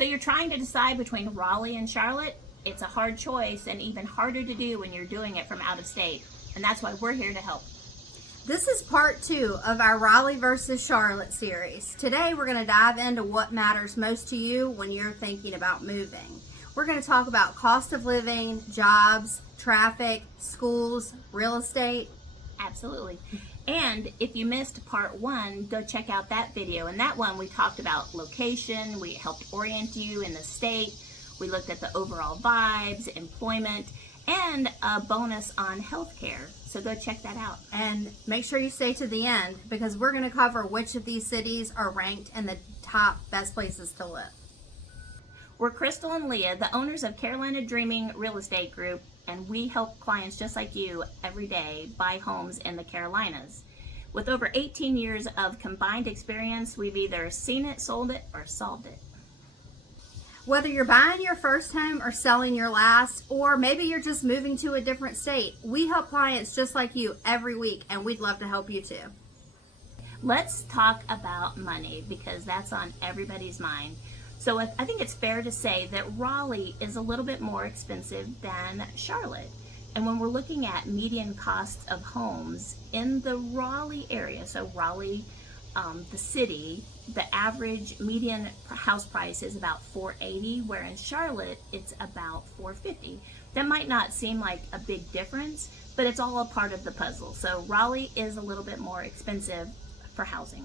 So you're trying to decide between Raleigh and Charlotte? It's a hard choice and even harder to do when you're doing it from out of state. And that's why we're here to help. This is part 2 of our Raleigh versus Charlotte series. Today we're going to dive into what matters most to you when you're thinking about moving. We're going to talk about cost of living, jobs, traffic, schools, real estate. Absolutely. And if you missed part 1, go check out that video. In that one, we talked about location. We helped orient you in the state. We looked at the overall vibes, employment, and a bonus on healthcare. So go check that out. And make sure you stay to the end because we're going to cover which of these cities are ranked in the top best places to live. We're Crystal and Leah, the owners of Carolina Dreaming Real Estate Group, and we help clients just like you every day buy homes in the Carolinas. With over 18 years of combined experience, we've either seen it, sold it, or solved it. Whether you're buying your first home or selling your last, or maybe you're just moving to a different state, we help clients just like you every week, and we'd love to help you too. Let's talk about money because that's on everybody's mind. So I think it's fair to say that Raleigh is a little bit more expensive than Charlotte. And when we're looking at median costs of homes in the Raleigh area, so Raleigh, the city, the average median house price is about $480, where in Charlotte it's about $450. That might not seem like a big difference, but it's all a part of the puzzle. So Raleigh is a little bit more expensive for housing.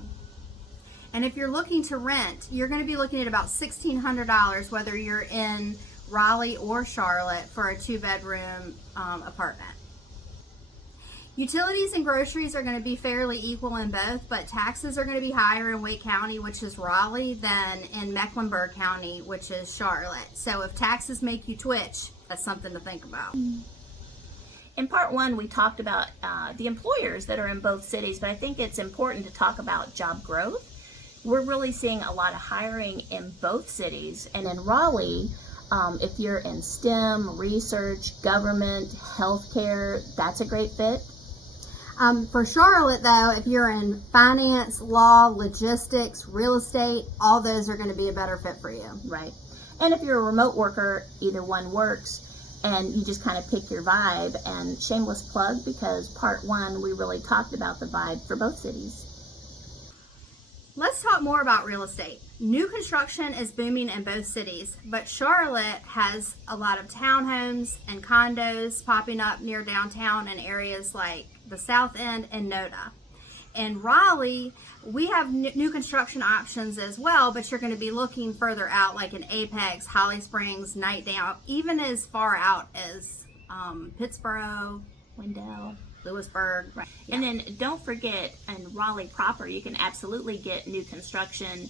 And if you're looking to rent, you're going to be looking at about $1,600 whether you're in Raleigh or Charlotte for a 2-bedroom apartment. Utilities and groceries are going to be fairly equal in both, but taxes are going to be higher in Wake County, which is Raleigh, than in Mecklenburg County, which is Charlotte. So if taxes make you twitch, that's something to think about. In part 1, we talked about the employers that are in both cities, but I think it's important to talk about job growth. We're really seeing a lot of hiring in both cities, and in Raleigh, if you're in STEM, research, government, healthcare, that's a great fit. For Charlotte, though, if you're in finance, law, logistics, real estate, all those are going to be a better fit for you. Right. And if you're a remote worker, either one works, and you just kind of pick your vibe. And shameless plug, because part 1, we really talked about the vibe for both cities. Let's talk more about real estate. New construction is booming in both cities, but Charlotte has a lot of townhomes and condos popping up near downtown in areas like the South End and NODA. In Raleigh, we have new construction options as well, but you're going to be looking further out, like in Apex, Holly Springs, Nightdale, even as far out as Pittsboro, Wendell, Lewisburg. Right. Yeah. And then don't forget, in Raleigh proper, you can absolutely get new construction,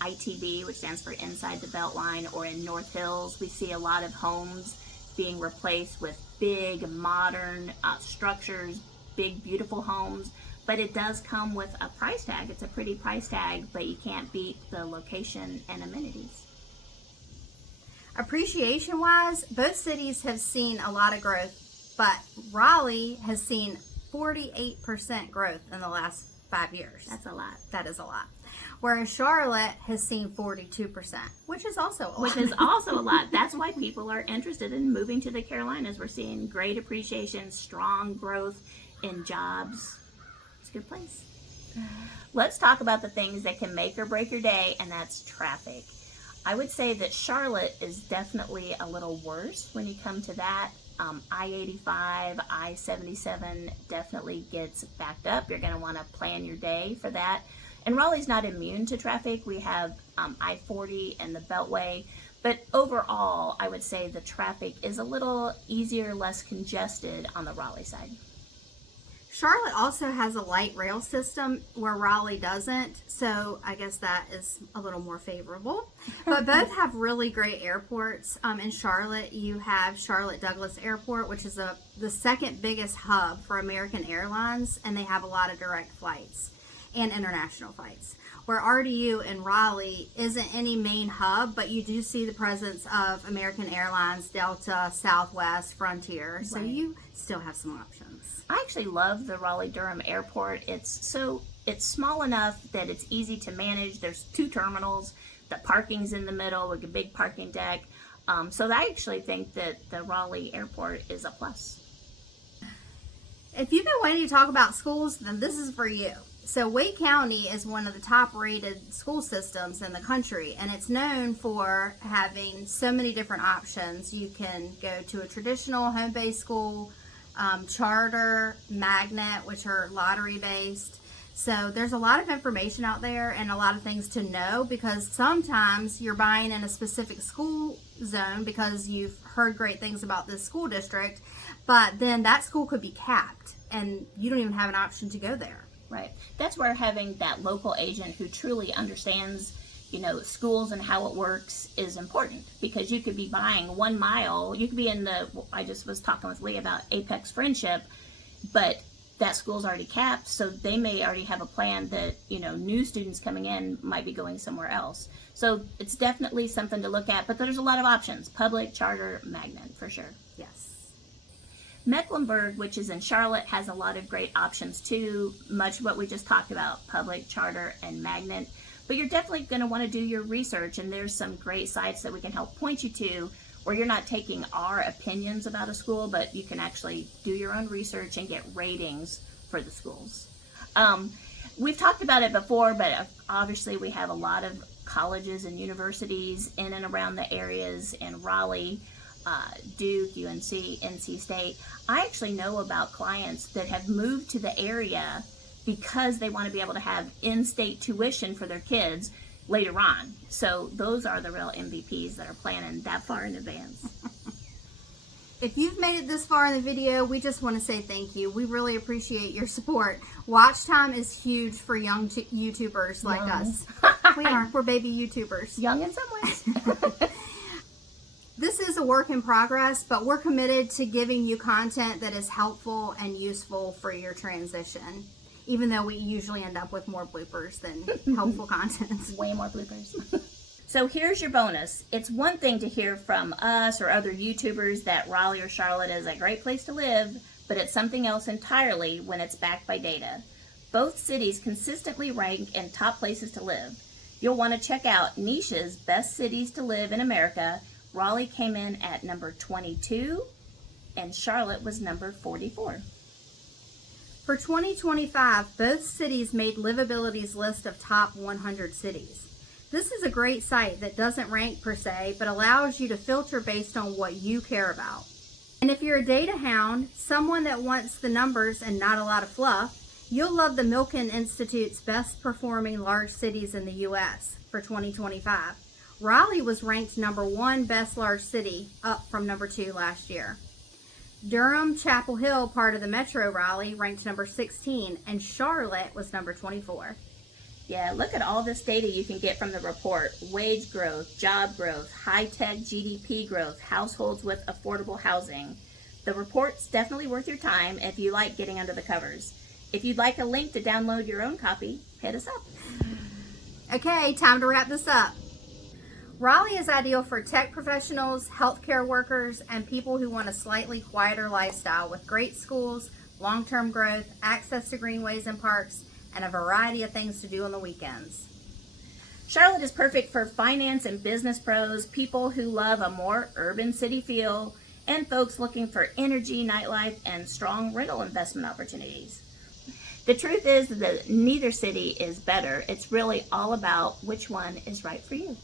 ITB, which stands for Inside the Beltline, or in North Hills, we see a lot of homes being replaced with big, modern structures, big, beautiful homes. But it does come with a price tag. It's a pretty price tag, but you can't beat the location and amenities. Appreciation-wise, both cities have seen a lot of growth, but Raleigh has seen 48% growth in the last 5 years. That's a lot. That is a lot. Whereas Charlotte has seen 42%, which is also a lot. Which is also a lot. That's why people are interested in moving to the Carolinas. We're seeing great appreciation, strong growth in jobs. It's a good place. Let's talk about the things that can make or break your day, and that's traffic. I would say that Charlotte is definitely a little worse when you come to that. I-85, I-77 definitely gets backed up. You're going to want to plan your day for that. And Raleigh's not immune to traffic. We have I-40 and the Beltway. But overall, I would say the traffic is a little easier, less congested on the Raleigh side. Charlotte also has a light rail system where Raleigh doesn't, so I guess that is a little more favorable. But both have really great airports. In Charlotte, you have Charlotte Douglas Airport, which is the second biggest hub for American Airlines, and they have a lot of direct flights and international flights. Where RDU in Raleigh isn't any main hub, but you do see the presence of American Airlines, Delta, Southwest, Frontier, so you still have some options. I actually love the Raleigh-Durham Airport. It's small enough that it's easy to manage. There's 2 terminals, The parking's in the middle with a big parking deck. So I actually think that the Raleigh airport is a plus. If you've been waiting to talk about schools, then this is for you. So Wake County is one of the top rated school systems in the country, and it's known for having so many different options. You can go to a traditional home-based school, charter, magnet, which are lottery based. So there's a lot of information out there and a lot of things to know, because sometimes you're buying in a specific school zone because you've heard great things about this school district, but then that school could be capped and you don't even have an option to go there. Right. That's where having that local agent who truly understands, schools and how it works is important, because you could be buying 1 mile. You could be I just was talking with Lee about Apex Friendship, but that school's already capped, so they may already have a plan that, new students coming in might be going somewhere else. So it's definitely something to look at, but there's a lot of options: public, charter, magnet, for sure. Yes. Mecklenburg, which is in Charlotte, has a lot of great options too, much of what we just talked about: public, charter, and magnet. But you're definitely going to want to do your research, and there's some great sites that we can help point you to, where you're not taking our opinions about a school, but you can actually do your own research and get ratings for the schools. We've talked about it before, but obviously we have a lot of colleges and universities in and around the areas in Raleigh, Duke, UNC, NC State. I actually know about clients that have moved to the area because they want to be able to have in-state tuition for their kids later on. So those are the real MVPs that are planning that far in advance. If you've made it this far in the video, we just want to say thank you. We really appreciate your support. Watch time is huge for young YouTubers like us. We're baby YouTubers. Young in some ways. This is a work in progress, but we're committed to giving you content that is helpful and useful for your transition, even though we usually end up with more bloopers than helpful content. Way more bloopers. So here's your bonus. It's one thing to hear from us or other YouTubers that Raleigh or Charlotte is a great place to live, but it's something else entirely when it's backed by data. Both cities consistently rank in top places to live. You'll want to check out Niche's Best Cities to Live in America. Raleigh came in at number 22, and Charlotte was number 44. For 2025, both cities made Livability's list of top 100 cities. This is a great site that doesn't rank per se, but allows you to filter based on what you care about. And if you're a data hound, someone that wants the numbers and not a lot of fluff, you'll love the Milken Institute's best performing large cities in the U.S. for 2025. Raleigh was ranked number 1 best large city, up from number 2 last year. Durham, Chapel Hill, part of the Metro Raleigh, ranked number 16, and Charlotte was number 24. Yeah, look at all this data you can get from the report: wage growth, job growth, high-tech GDP growth, households with affordable housing. The report's definitely worth your time if you like getting under the covers. If you'd like a link to download your own copy, hit us up. Okay, time to wrap this up. Raleigh is ideal for tech professionals, healthcare workers, and people who want a slightly quieter lifestyle with great schools, long-term growth, access to greenways and parks, and a variety of things to do on the weekends. Charlotte is perfect for finance and business pros, people who love a more urban city feel, and folks looking for energy, nightlife, and strong rental investment opportunities. The truth is that neither city is better. It's really all about which one is right for you.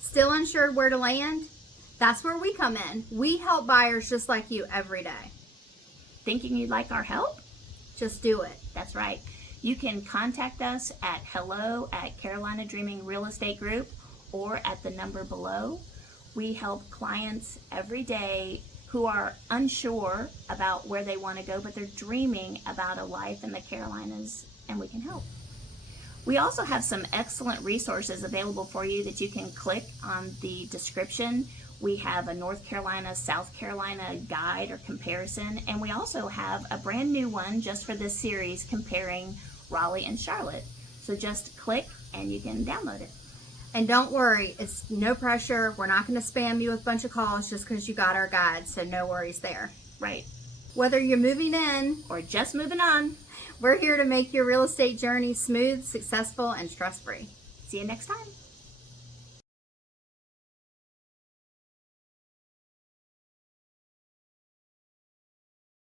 Still unsure where to land? That's where we come in. We help buyers just like you every day. Thinking you'd like our help? Just do it. That's right. You can contact us at hello@Carolina Dreaming Real Estate Group or at the number below. We help clients every day who are unsure about where they want to go, but they're dreaming about a life in the Carolinas, and we can help. We also have some excellent resources available for you that you can click on the description. We have a North Carolina, South Carolina guide or comparison, and we also have a brand new one just for this series comparing Raleigh and Charlotte. So just click and you can download it. And don't worry, it's no pressure. We're not going to spam you with a bunch of calls just because you got our guide, so no worries there. Right. Whether you're moving in or just moving on, we're here to make your real estate journey smooth, successful, and stress-free. See you next time.